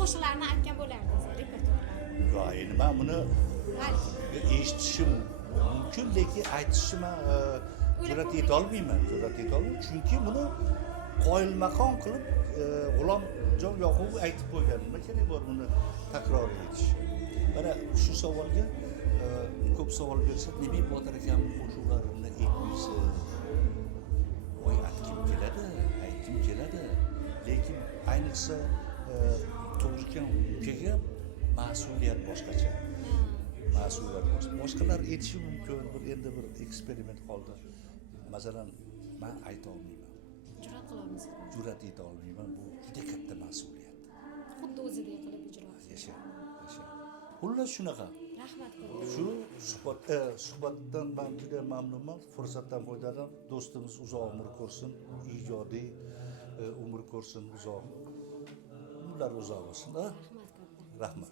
qo'shiqlarni aytgan bo'lardingiz, repertuarlarni. Yo'q, endi men buni Balki. eshitishim mumkin, lekin aytishimga jur'at etolmayman. Chunki buni qoyilmaqom qilib G'ulomjon Yoqubov aytib qo'ygan. Nima kerak bor buni takror etish? Mana shu savolga ko'p savol bersa, nima Botir akamning qo'shiqlarini aytmaysiz? Voy, aytgim keladi. Lekin ayniqsa To'g'rikan ukaga mas'uliyat boshqacha. Boshqalar aytishi mumkin, endi bir eksperiment qoldi. Masalan, men ayta olmayman. Jur'at qilolmaysiz. Jur'at eta olmayman. Bu juda katta mas'uliyat. Xuddi o'zidek qilib ijro qilasiz. Yasha. Xullas shunaqa. Rahmat ko'p. Shu suhbatdan men juda mamnunman. Fursatdan foydalanib, do'stimiz uzoq umr ko'rsin, ijodiy umr ko'rsin, umrlar uzoq bo'lsin. Rahmat ko'p. Rahmat.